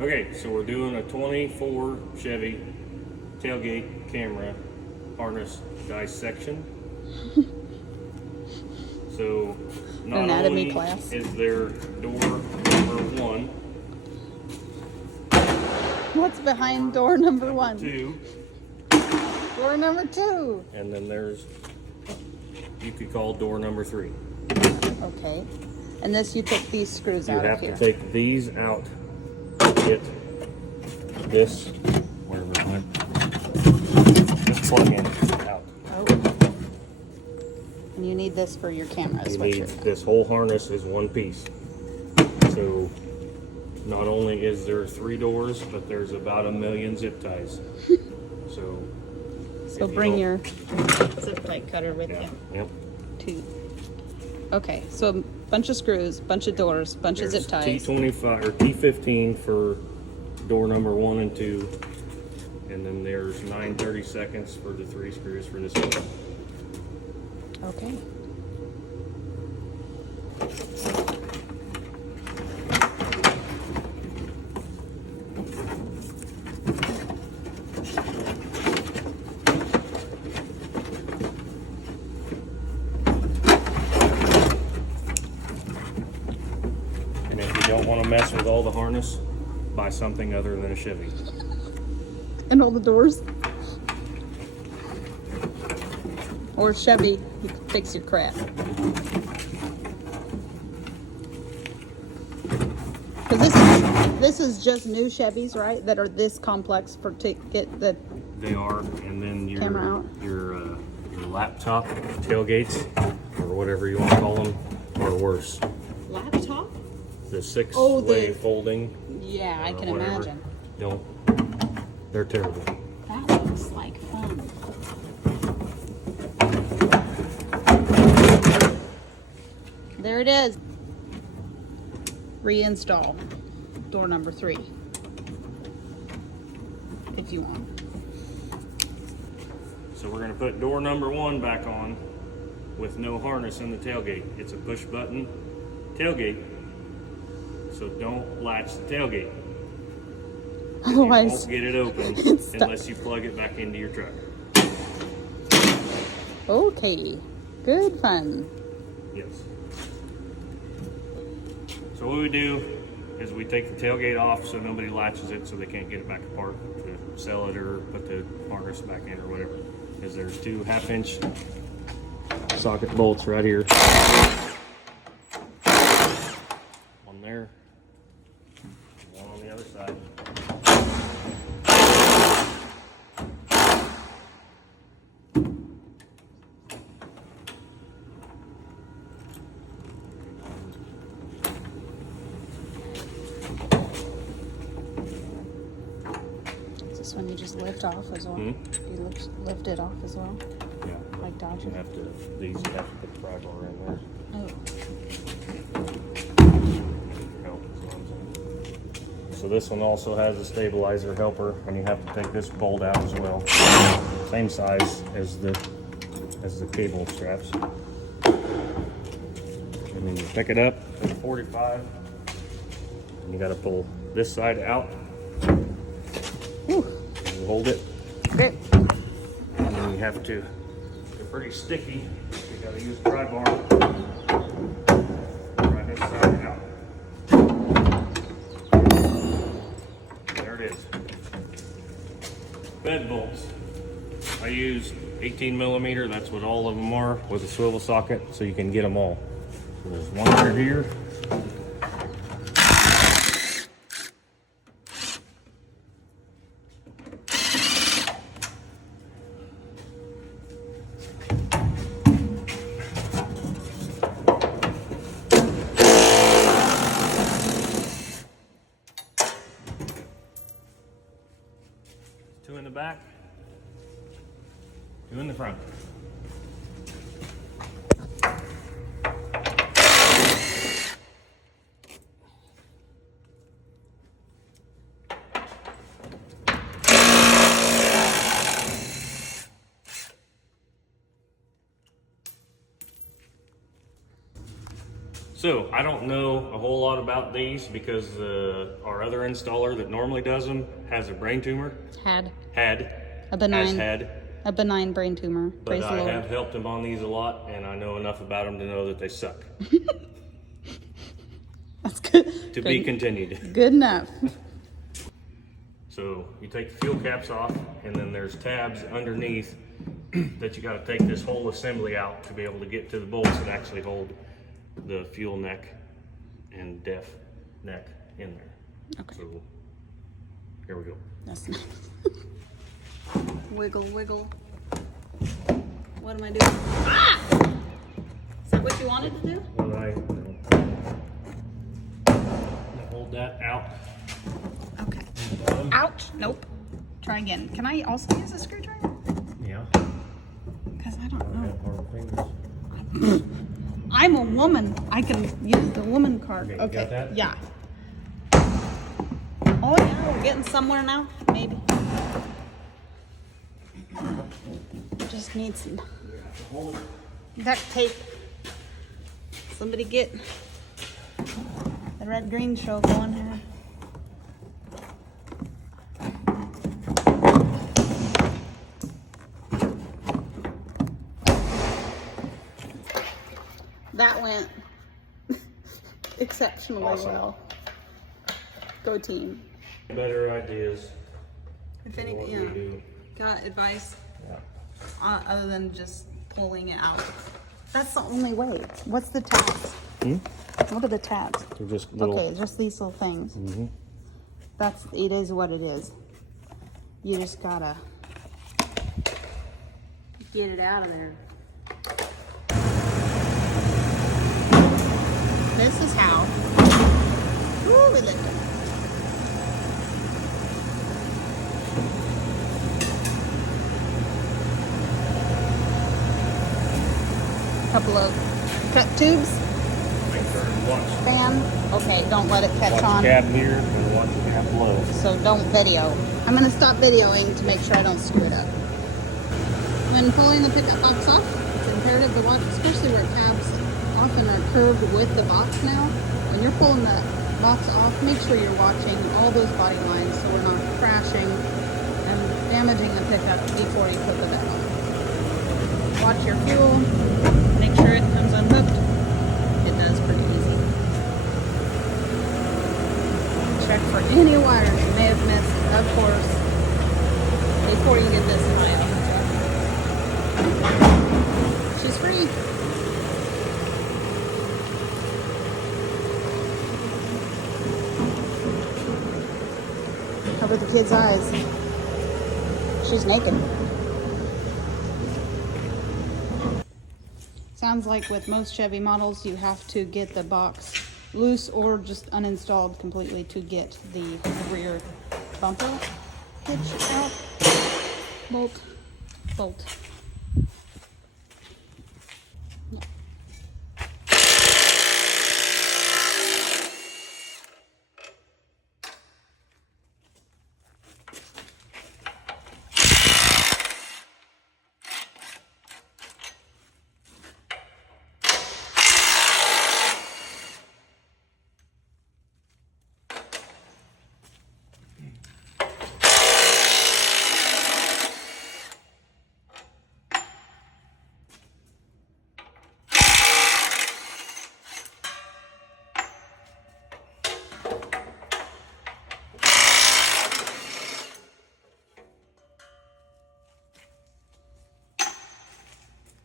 Okay, so we're doing a 24 Chevy tailgate camera harness dissection. So not Anatomy only class. is there door number 1, What's behind door number 1? 2, Door number 2. and then there's, you could call door number 3. Okay. And this, you take these screws You out have of here. to take these out to get this, wherever it went, this plug-in out. Oh. And you need this for your camera. You need, this whole harness is one piece. So not only is there 3 doors, but there's about 1 million zip ties. So bring your zip tie cutter with you. Yep. Okay, so a bunch of screws, bunch of doors, bunch of zip ties. T25 or T15 for door number 1 and 2, and then there's 9/32 for the 3 screws for this one. Okay. And if you don't want to mess with all the harness, buy something other than a Chevy. And all the doors. Or Chevy, you can fix your crap. Because this is just new Chevys, right? That are this complex for to get the They are, and then camera out. your laptop tailgates, or whatever you want to call them, are worse. laptop? The 6-way the- folding. Yeah, I or can whatever. imagine. Don't. They're terrible. That looks like fun. There it is. Reinstall door number 3. If you want. So we're going to put door number 1 back on with no harness in the tailgate. It's a push button tailgate. So don't latch the tailgate. You Otherwise, won't get it open unless you plug it back into your truck. okay. Good fun. Yes. So what we do is we take the tailgate off so nobody latches it so they can't get it back apart to sell it or put the harness back in or whatever. Is there's 2 half-inch socket bolts right here. One there, one on the other side. Is this one you just lift off as well? You lift it off as well? Yeah. Like Dodger? You have to, these you have to put the pry bar in there. Oh. Help, is what I'm saying. So this one also has a stabilizer helper, and you have to take this bolt out as well. Same size as the cable straps. And then you pick it up at 45, and you got to pull this side out. Whew. And you hold it, Great. and then you have to. They're pretty sticky. You got to use a pry bar. Pry this side out. There it is. Bed bolts. I use 18 millimeter. That's what all of them are, with a swivel socket, so you can get them all. So there's one right here. Two in the back, 2 in the front. So I don't know a whole lot about these because our other installer that normally does them has a brain tumor. Had Had. a benign. Has had. A benign brain tumor. But Praise the I Lord. have helped him on these a lot, and I know enough about them to know that they suck. That's good. To be continued. Good enough. So you take the fuel caps off, and then there's tabs underneath that you got to take this whole assembly out to be able to get to the bolts that actually hold the fuel neck and def neck in there. Okay. So here we go. That's nice. Wiggle, wiggle. What am I doing? Ah! Is that what you wanted to do? Well, I hold that out. Okay. Ouch. Nope. Try again. Can I also use a screwdriver? Yeah. Because I don't know. Hard fingers. I'm a woman. I can use the woman card. Okay, you got that? Yeah. Oh yeah, we're getting somewhere now. Maybe. Just need some duct tape. Somebody get the red green show going here. That went exceptionally Awesome. well. Go team. Better ideas. If for any, what yeah. we do. Got advice Yeah. other than just pulling it out? That's the only way. What's the tabs? What are the tabs? They're just little. Okay, just these little things. It is what it is. You just gotta get it out of there. This is how. Ooh, we lift it. Couple of cut tubes, Make sure to watch. fan. Okay, don't let it catch Watch on. the cab here and watch the cab below. So don't video. I'm gonna stop videoing to make sure I don't screw it up. When pulling the pickup box off, it's imperative to watch, especially where tabs often are curved with the box now. When you're pulling the box off, make sure you're watching all those body lines so we're not crashing and damaging the pickup before you put the bed on. Watch your fuel, make sure it comes unhooked. It does pretty easy. Check for any wires you may have missed, of course, before you get this high up. She's free. Cover the kid's eyes. She's naked. Sounds like with most Chevy models, you have to get the box loose or just uninstalled completely to get the rear bumper hitch out. Bolt.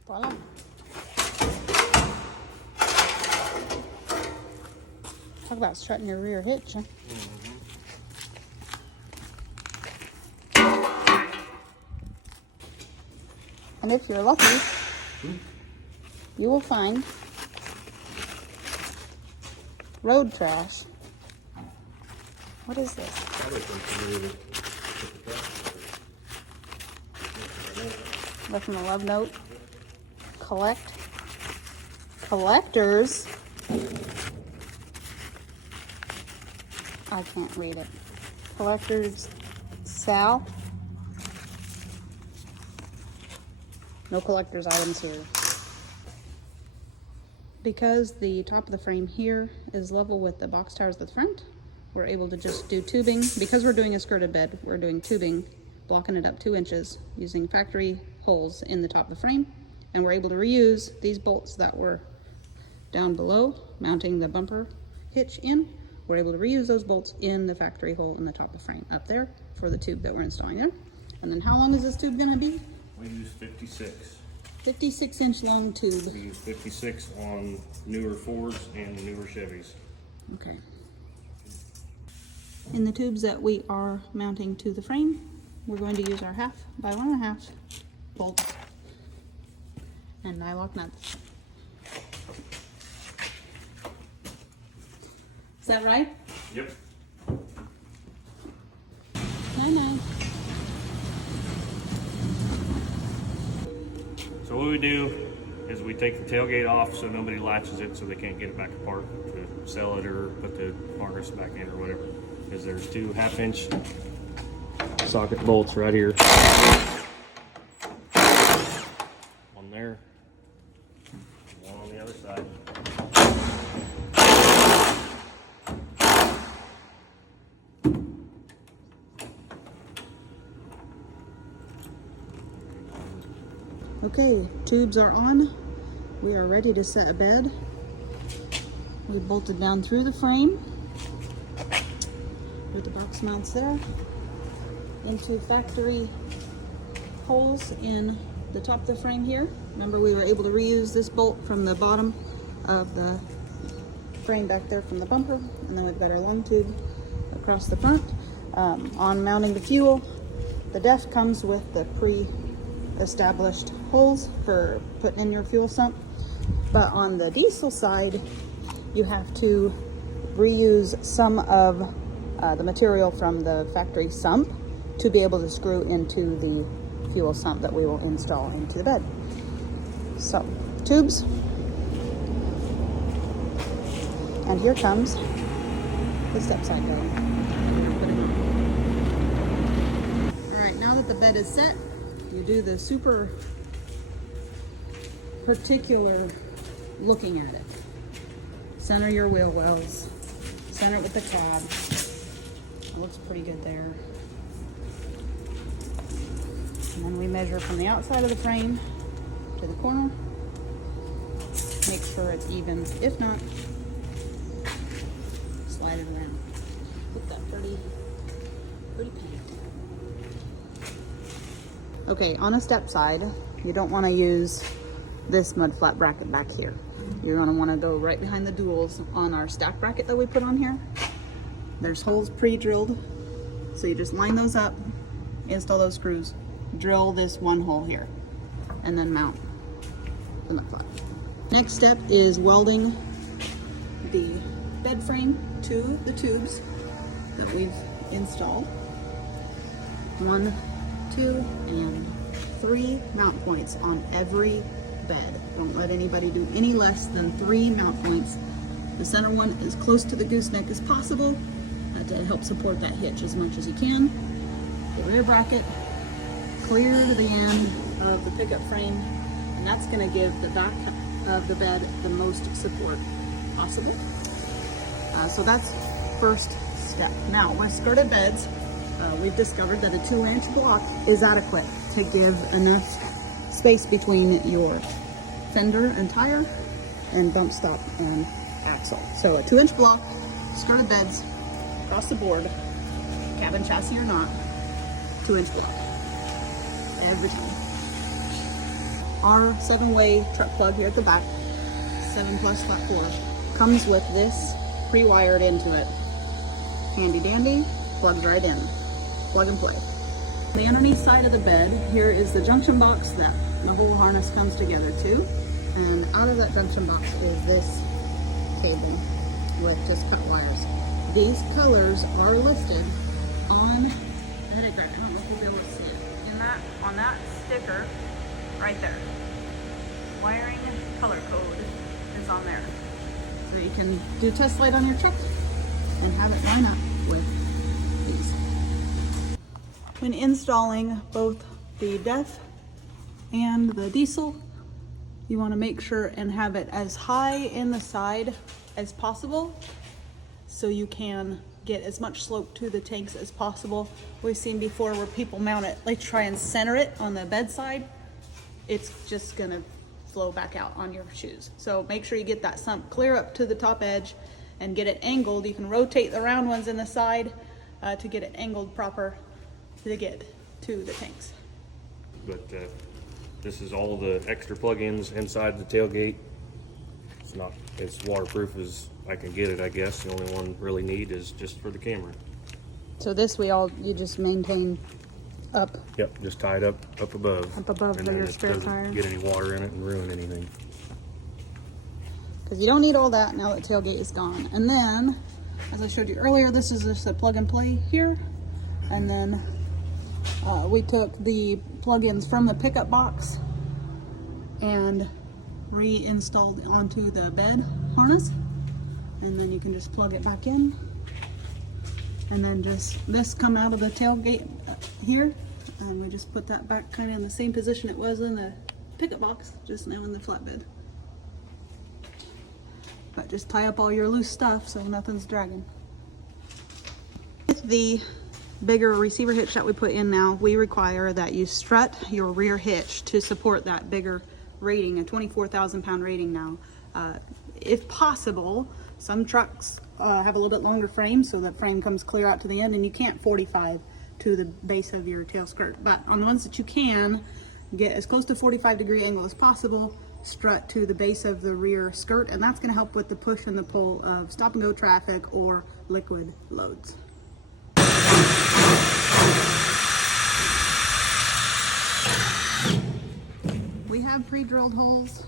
Voila. Talk about strutting your rear hitch, huh? And if you're lucky, you will find road trash. What is this? Left from a love note. Collectors. I can't read it. Collectors, Sal. No collector's items here. Because the top of the frame here is level with the box towers at the front, we're able to just do tubing. Because we're doing a skirted bed, we're doing tubing, blocking it up 2 inches using factory holes in the top of the frame. And we're able to reuse these bolts that were down below, mounting the bumper hitch in. We're able to reuse those bolts in the factory hole in the top of the frame up there for the tube that we're installing there. And then how long is this tube gonna be? We use 56. 56-inch long tube. We use 56 on newer Fords and newer Chevys. Okay. In the tubes that we are mounting to the frame, we're going to use our 1/2 by 1.5 bolts and nylock nuts. Is that right? Yep. No. So what we do is we take the tailgate off so nobody latches it so they can't get it back apart to sell it or put the harness back in or whatever. Because there's 2 1/2-inch socket bolts right here. One there, one on the other side. Okay, tubes are on. We are ready to set a bed. We bolted down through the frame with the box mounts there into factory holes in the top of the frame here. Remember, we were able to reuse this bolt from the bottom of the frame back there from the bumper, and then we've got our long tube across the front. On mounting the fuel, the DEF comes with the pre-established holes for putting in your fuel sump, but on the diesel side, you have to reuse some of the material from the factory sump to be able to screw into the fuel sump that we will install into the bed. So, tubes, and here comes the Stepside bed. All right, now that the bed is set, you do the super particular looking at it. Center your wheel wells, center it with the cab. It looks pretty good there. And then we measure from the outside of the frame to the corner. Make sure it's even. If not, slide it around with that pretty paint. Okay, on a step side, you don't want to use this mud flat bracket back here. You're going to want to go right behind the duals on our stack bracket that we put on here. There's holes pre-drilled, so you just line those up, install those screws, drill this one hole here, and then mount the mud flat. Next step is welding the bed frame to the tubes that we've installed. 1, 2, and 3 mount points on every bed. Don't let anybody do any less than 3 mount points. The center one as close to the gooseneck as possible to help support that hitch as much as you can. The rear bracket clear to the end of the pickup frame, and that's going to give the back of the bed the most support possible. So that's first step. Now with skirted beds, we've discovered that a 2-inch block is adequate to give enough space between your fender and tire and bump stop and axle. So a 2-inch block, skirted beds across the board, cabin chassis or not, 2-inch block every time. Our 7-way truck plug here at the back, 7+ flat 4, comes with this pre-wired into it. Handy dandy, plugs right in, plug and play. The underneath side of the bed, here is the junction box that the whole harness comes together to. And out of that junction box is this cable with just cut wires. These colors are listed on the diagram. I don't know if you'll be able to see it. On that sticker, right there. Wiring color code is on there. So you can do test light on your truck and have it line up with these. When installing both the DEF and the diesel, you want to make sure and have it as high in the side as possible so you can get as much slope to the tanks as possible. We've seen before where people mount it, like try and center it on the bedside, it's just gonna flow back out on your shoes. So make sure you get that sump clear up to the top edge and get it angled. You can rotate the round ones in the side to get it angled proper to get to the tanks. But this is all the extra plug-ins inside the tailgate. It's not as waterproof as I can get it, I guess. The only one really need is just for the camera. So this you just maintain up. Yep, just tied up above. Up above and for then your it spare doesn't tire. get any water in it and ruin anything. Because you don't need all that now that tailgate is gone. And then, as I showed you earlier, this is just a plug and play here. And then we took the plug-ins from the pickup box and reinstalled onto the bed harness. And then you can just plug it back in. And then just this come out of the tailgate here. And we just put that back kind of in the same position it was in the pickup box, just now in the flatbed. But just tie up all your loose stuff so nothing's dragging. With the bigger receiver hitch that we put in now, we require that you strut your rear hitch to support that bigger rating, a 24,000 pound rating now. If possible, some trucks have a little bit longer frame, so the frame comes clear out to the end and you can't 45 to the base of your tail skirt. But on the ones that you can, get as close to 45-degree angle as possible, strut to the base of the rear skirt, and that's going to help with the push and the pull of stop and go traffic or liquid loads. We have pre-drilled holes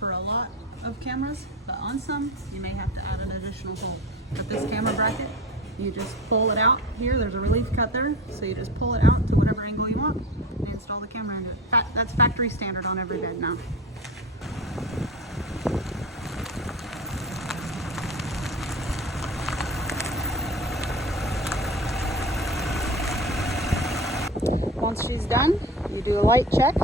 for a lot of cameras, but on some you may have to add an additional hole. But this camera bracket, you just pull it out here, there's a relief cut there, so you just pull it out to whatever angle you want and install the camera into it. That's factory standard on every bed now. Once she's done, you do a light check.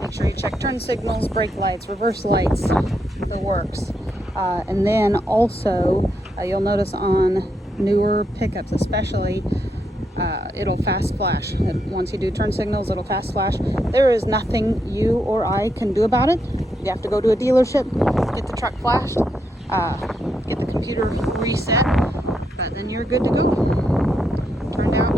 Make sure you check turn signals, brake lights, reverse lights, the works. And then also, you'll notice on newer pickups especially, it'll fast flash. Once you do turn signals, it'll fast flash. There is nothing you or I can do about it. You have to go to a dealership, get the truck flashed, get the computer reset, but then you're good to go. Turned out